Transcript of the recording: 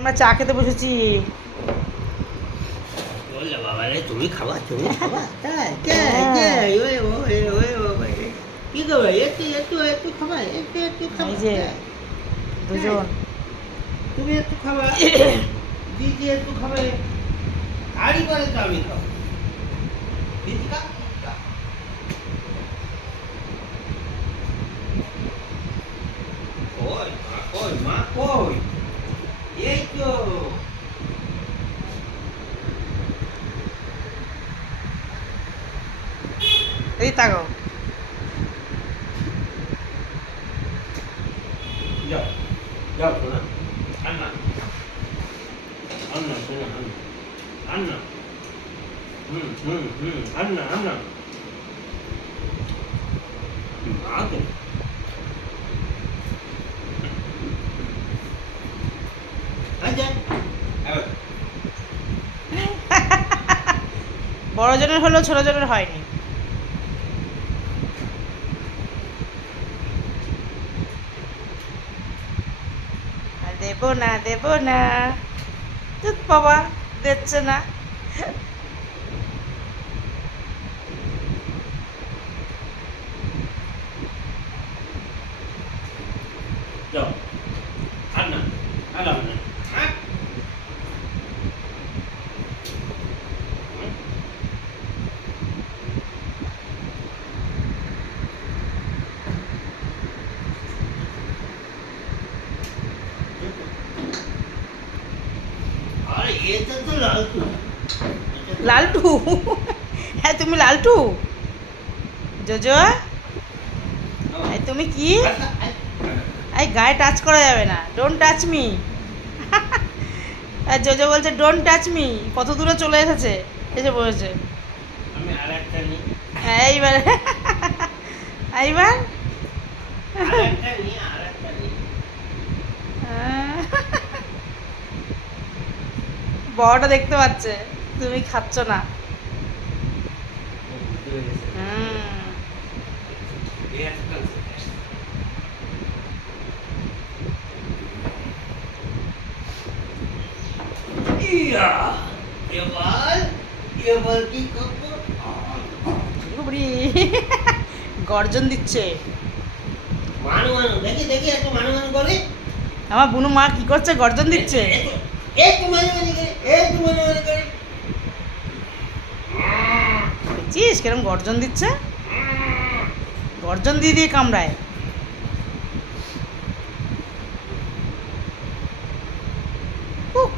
আমরা চা খেতে বসেছি। বললে বাবা রে তুমি খাবা তাই হ্যাঁ। কি করবে একটু একটু একটু খাবা একটু একটু খাবা এই যে তাই? দুজন। তুমি একটু খাবা দিদি একটু খাবে আড়ি করে তো আমি খাবো দিদি খা খা। কই মা কই এই তো এই তাকাও। যাও যাও শোনা আন্না আন্না শোনা আন্না আন্না আন্না আন্না আগে আচ্ছা বড় জনের হলো, ছোট জনের হয়নি। আর দেবো না দেবো না, দুধ বাবা দিচ্ছে না। যাও আন্না আন্না আন্না আরে এটা তো লালটু লালটু? হ্যাঁ তুমি লালটু? জোজো এই তুমি কি? এই গায়ে টাচ করা যাবে না, ডোন্ট টাচ মি। আর জোজো বলছে ডোন্ট টাচ মি, কত দূরে চলে এসেছে, এসে বলেছে। আমি আরেকটা নিই হ্যাঁ এইবার এইবার আরেকটা নিই বড়টা দেখতে পাচ্ছে তুমি খাচ্ছ না। বুঝতে পেরেছি হুম। এই একটা ইয়া এবার এবার কি করবো উবড়ি। গর্জন দিচ্ছে মানু মানু দেখি দেখি একটু মানু মানু করে আমার বুনু মা, কি করছে? গর্জন দিচ্ছে। একটু মানু মানু করে একটু মানু মানু করে দেখছিস কিরম গর্জন দিচ্ছে? গর্জন দিয়ে দিয়ে কামড়ায়। উহ,